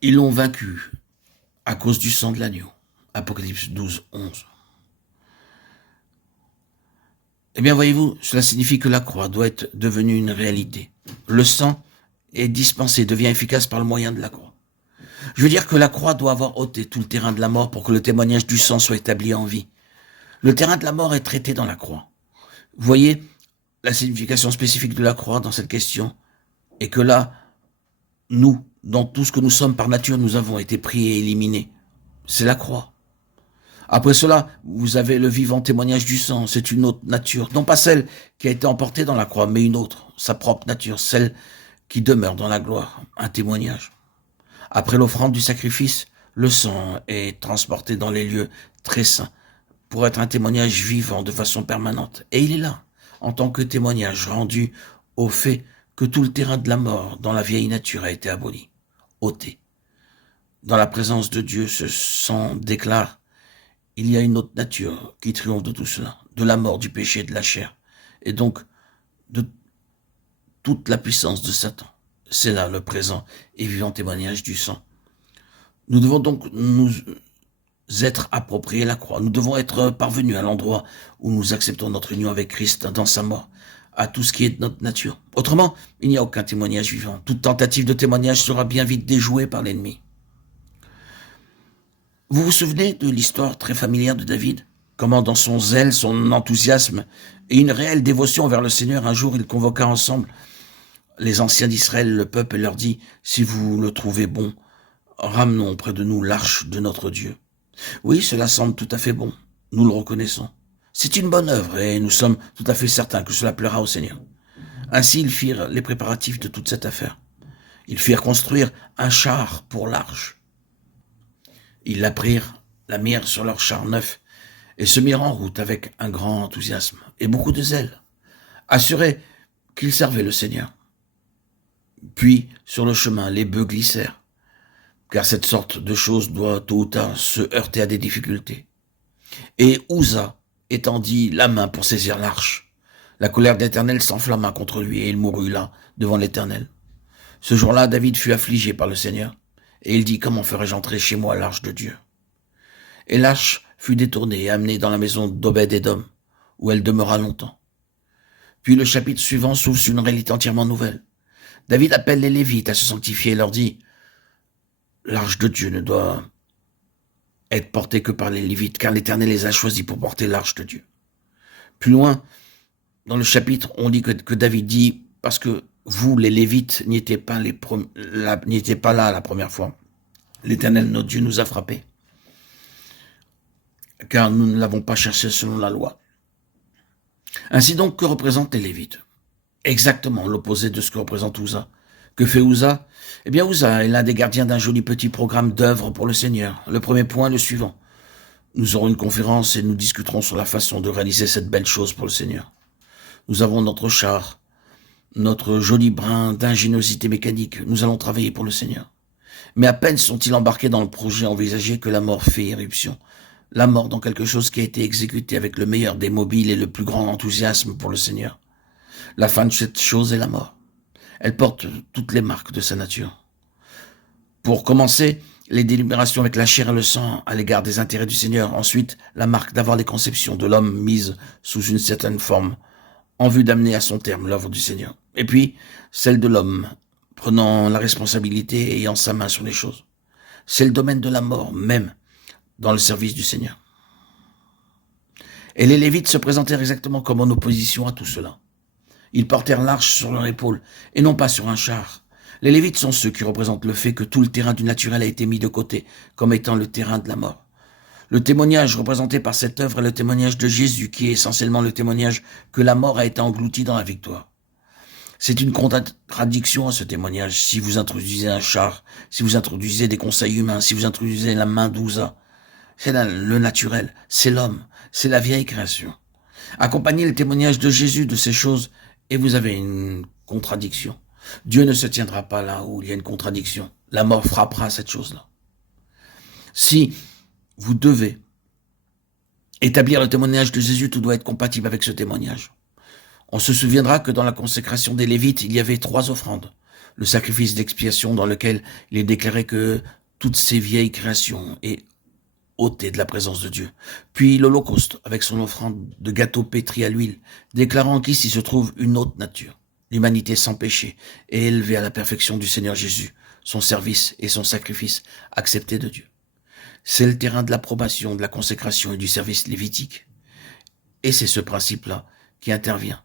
Ils l'ont vaincu à cause du sang de l'agneau. Apocalypse 12, 11. Eh bien, voyez-vous, cela signifie que la croix doit être devenue une réalité. Le sang est dispensé, devient efficace par le moyen de la croix. Je veux dire que la croix doit avoir ôté tout le terrain de la mort pour que le témoignage du sang soit établi en vie. Le terrain de la mort est traité dans la croix. Vous voyez la signification spécifique de la croix dans cette question, et que là, nous, dans tout ce que nous sommes par nature, nous avons été pris et éliminés. C'est la croix. Après cela, vous avez le vivant témoignage du sang, c'est une autre nature, non pas celle qui a été emportée dans la croix, mais une autre, sa propre nature, celle qui demeure dans la gloire, un témoignage. Après l'offrande du sacrifice, le sang est transporté dans les lieux très saints pour être un témoignage vivant de façon permanente. Et il est là, en tant que témoignage rendu au fait que tout le terrain de la mort dans la vieille nature a été aboli, ôté. Dans la présence de Dieu, ce sang déclare: il y a une autre nature qui triomphe de tout cela, de la mort, du péché, de la chair, et donc de toute la puissance de Satan. C'est là le présent et vivant témoignage du sang. Nous devons donc nous être appropriés la croix. Nous devons être parvenus à l'endroit où nous acceptons notre union avec Christ dans sa mort, à tout ce qui est de notre nature. Autrement, il n'y a aucun témoignage vivant. Toute tentative de témoignage sera bien vite déjouée par l'ennemi. Vous vous souvenez de l'histoire très familière de David? Comment dans son zèle, son enthousiasme et une réelle dévotion envers le Seigneur, un jour il convoqua ensemble les anciens d'Israël, le peuple, et leur dit: si vous le trouvez bon, ramenons près de nous l'arche de notre Dieu. Oui, cela semble tout à fait bon, nous le reconnaissons. C'est une bonne œuvre et nous sommes tout à fait certains que cela plaira au Seigneur. Ainsi ils firent les préparatifs de toute cette affaire. Ils firent construire un char pour l'arche. Ils la prirent, la mirent sur leur char neuf et se mirent en route avec un grand enthousiasme et beaucoup de zèle, assurés qu'ils servaient le Seigneur. Puis, sur le chemin, les bœufs glissèrent, car cette sorte de chose doit tôt ou tard se heurter à des difficultés. Et Uza étendit la main pour saisir l'arche. La colère de l'Éternel s'enflamma contre lui, et il mourut là, devant l'Éternel. Ce jour-là, David fut affligé par le Seigneur, et il dit: comment ferais-je entrer chez moi l'arche de Dieu? Et l'arche fut détournée et amenée dans la maison d'Obed-Édom, où elle demeura longtemps. Puis le chapitre suivant s'ouvre sur une réalité entièrement nouvelle. David appelle les Lévites à se sanctifier et leur dit: l'arche de Dieu ne doit être portée que par les Lévites, car l'Éternel les a choisis pour porter l'arche de Dieu. Plus loin, dans le chapitre, on dit que David dit: parce que vous, les Lévites, n'étiez pas là la première fois. L'Éternel, notre Dieu, nous a frappés, car nous ne l'avons pas cherché selon la loi. Ainsi donc, que représentent les Lévites? Exactement l'opposé de ce que représente Uza. Que fait Uza? Eh bien, Uza est l'un des gardiens d'un joli petit programme d'œuvres pour le Seigneur. Le premier point est le suivant. Nous aurons une conférence et nous discuterons sur la façon de réaliser cette belle chose pour le Seigneur. Nous avons notre char, notre joli brin d'ingéniosité mécanique. Nous allons travailler pour le Seigneur. Mais à peine sont-ils embarqués dans le projet envisagé que la mort fait irruption. La mort dans quelque chose qui a été exécuté avec le meilleur des mobiles et le plus grand enthousiasme pour le Seigneur. La fin de cette chose est la mort. Elle porte toutes les marques de sa nature. Pour commencer, les délibérations avec la chair et le sang à l'égard des intérêts du Seigneur. Ensuite, la marque d'avoir les conceptions de l'homme mises sous une certaine forme, en vue d'amener à son terme l'œuvre du Seigneur. Et puis, celle de l'homme, prenant la responsabilité et ayant sa main sur les choses. C'est le domaine de la mort, même dans le service du Seigneur. Et les Lévites se présentèrent exactement comme en opposition à tout cela. Ils portèrent l'arche sur leur épaule, et non pas sur un char. Les Lévites sont ceux qui représentent le fait que tout le terrain du naturel a été mis de côté, comme étant le terrain de la mort. Le témoignage représenté par cette œuvre est le témoignage de Jésus, qui est essentiellement le témoignage que la mort a été engloutie dans la victoire. C'est une contradiction à ce témoignage. Si vous introduisez un char, si vous introduisez des conseils humains, si vous introduisez la main d'Uza, c'est le naturel, c'est l'homme, c'est la vieille création. Accompagnez le témoignage de Jésus de ces choses et vous avez une contradiction. Dieu ne se tiendra pas là où il y a une contradiction. La mort frappera cette chose-là. Si vous devez établir le témoignage de Jésus, tout doit être compatible avec ce témoignage. On se souviendra que dans la consécration des Lévites, il y avait 3 offrandes. le sacrifice d'expiation dans lequel il est déclaré que toutes ces vieilles créations est ôtées de la présence de Dieu. Puis l'Holocauste, avec son offrande de gâteau pétri à l'huile, déclarant qu'ici se trouve une autre nature, l'humanité sans péché, et élevée à la perfection du Seigneur Jésus, son service et son sacrifice acceptés de Dieu. C'est le terrain de l'approbation, de la consécration et du service lévitique. Et c'est ce principe-là qui intervient.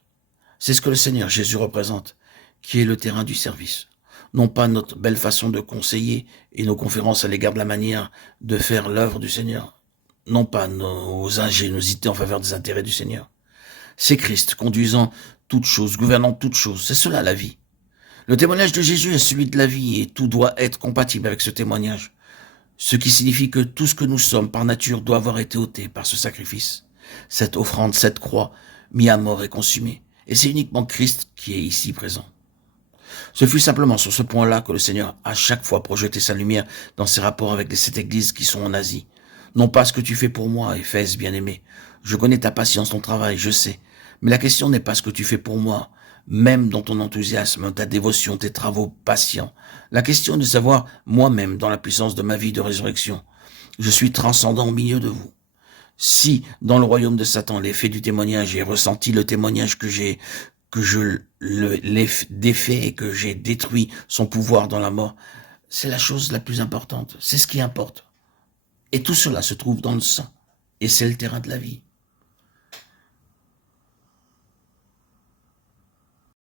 C'est ce que le Seigneur Jésus représente, qui est le terrain du service. Non pas notre belle façon de conseiller et nos conférences à l'égard de la manière de faire l'œuvre du Seigneur. Non pas nos ingéniosités en faveur des intérêts du Seigneur. C'est Christ conduisant toutes choses, gouvernant toutes choses. C'est cela la vie. Le témoignage de Jésus est celui de la vie et tout doit être compatible avec ce témoignage. Ce qui signifie que tout ce que nous sommes par nature doit avoir été ôté par ce sacrifice. Cette offrande, cette croix, mis à mort et consumée. Et c'est uniquement Christ qui est ici présent. Ce fut simplement sur ce point-là que le Seigneur a chaque fois projeté sa lumière dans ses rapports avec les 7 églises qui sont en Asie. Non pas ce que tu fais pour moi, Éphèse, bien-aimé. Je connais ta patience, ton travail, je sais. Mais la question n'est pas ce que tu fais pour moi, même dans ton enthousiasme, ta dévotion, tes travaux patients. La question est de savoir, moi-même, dans la puissance de ma vie de résurrection, je suis transcendant au milieu de vous. Si, dans le royaume de Satan, l'effet du témoignage, j'ai ressenti le témoignage que je l'ai défait et que j'ai détruit son pouvoir dans la mort, c'est la chose la plus importante. C'est ce qui importe. Et tout cela se trouve dans le sang. Et c'est le terrain de la vie.